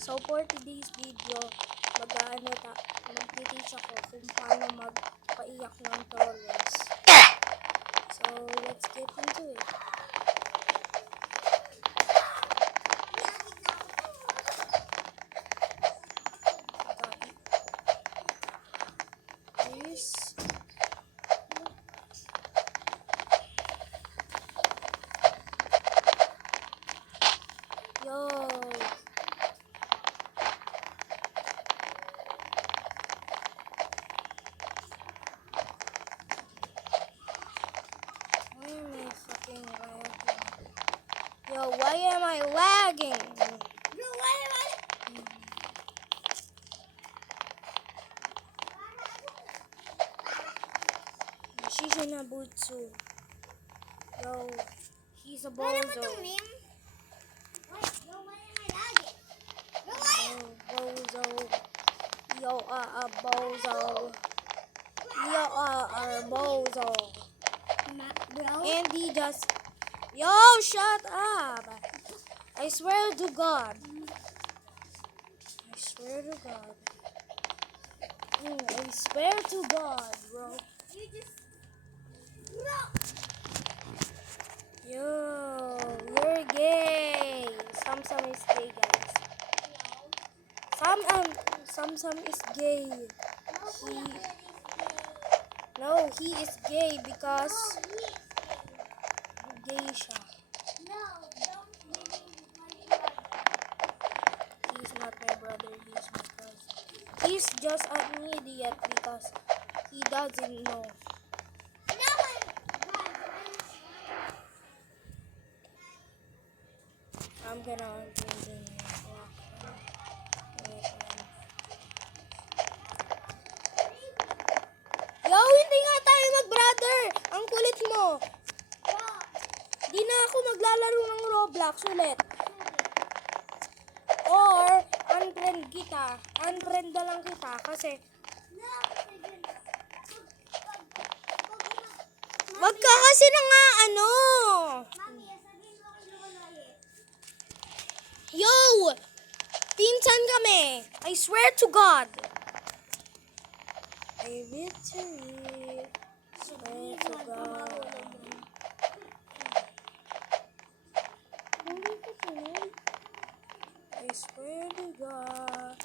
So for today's video, mag-teach ako kung paano magpaiyak ng trolls. So let's get into it. Please. Yo. Why am I lagging? Bro, why am I? Shizunabutsu. Yo, he's a Ano ba bozo. itong meme? Wait, bro, why am I lagging? Bro, why? Bozo. Yo, a bozo. Yo, a bozo. Bro? And he just... Yo, shut up. I swear to God. I swear to God. I swear to God, bro. You just... Bro! Yo, you're gay. Samsam is gay, guys. Samsam is gay. No, he is gay because gay siya. No, don't believe my He's not my brother, he's my cousin. He's just an idiot because he doesn't know. I'm gonna Yo, hindi nga tayo mag-brother! Ang kulit mo! Di na ako maglalaro ng Roblox ulit. Or, unfriend kita. Unfriend na lang kita kasi wag ka kasi na nga ano! Yo! Pinsan kami! I swear to God! I literally swear to God. I swear to God.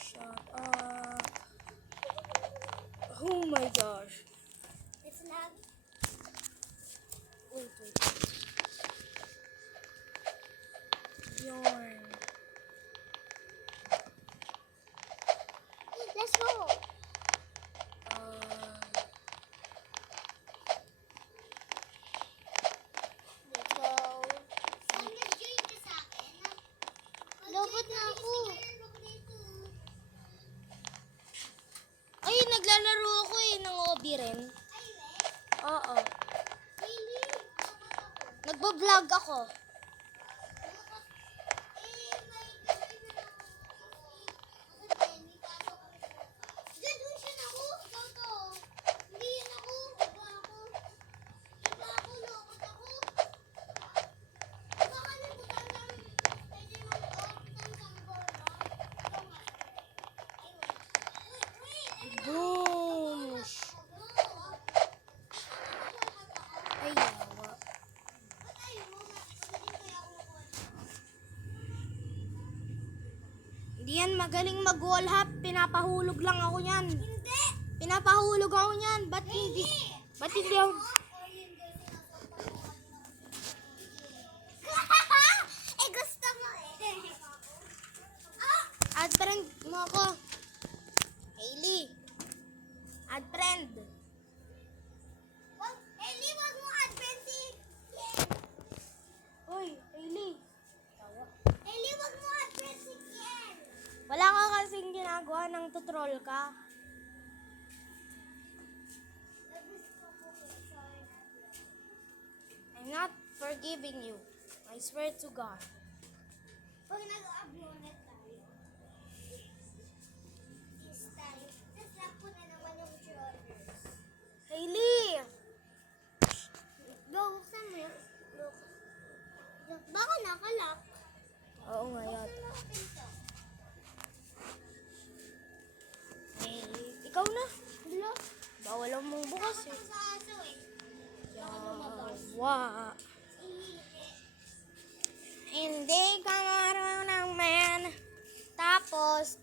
Shut up. Oh my gosh. It's lag. Wait. Yarn. Let's go. Let's go. Saan nag-join ka sa akin? Lobot na ako. Ay, naglalaro ako ng Obi rin. Oo. Nagbablog ako. Boosh. Ay, yawa. Hindi yan magaling mag-wall hop. Pinapahulog lang ako yan. Hindi. Pinapahulog ako yan. Ba't hindi ako... Eh, gusto mo eh. Add friend mo ako. Hailey. Add friend. Eli, wag mo advent si Ken. Uy, Hailey. Eli, wag mo advent si Ken. Wala ka kasing ginagawa ng tutrol ka. I'm not forgiving you. I swear to God. Pag nag-abronet tayo, is tayo, naslap ko na naman yung shoulders. Hailey! Go, buksan mo yun. Oo nga yata. Eh, ikaw na. Hello? Bawal ang mong bukas eh. Sa aso eh. Baka lumabas. Yawa. Hindi. Hindi ka marunong man. Tapos,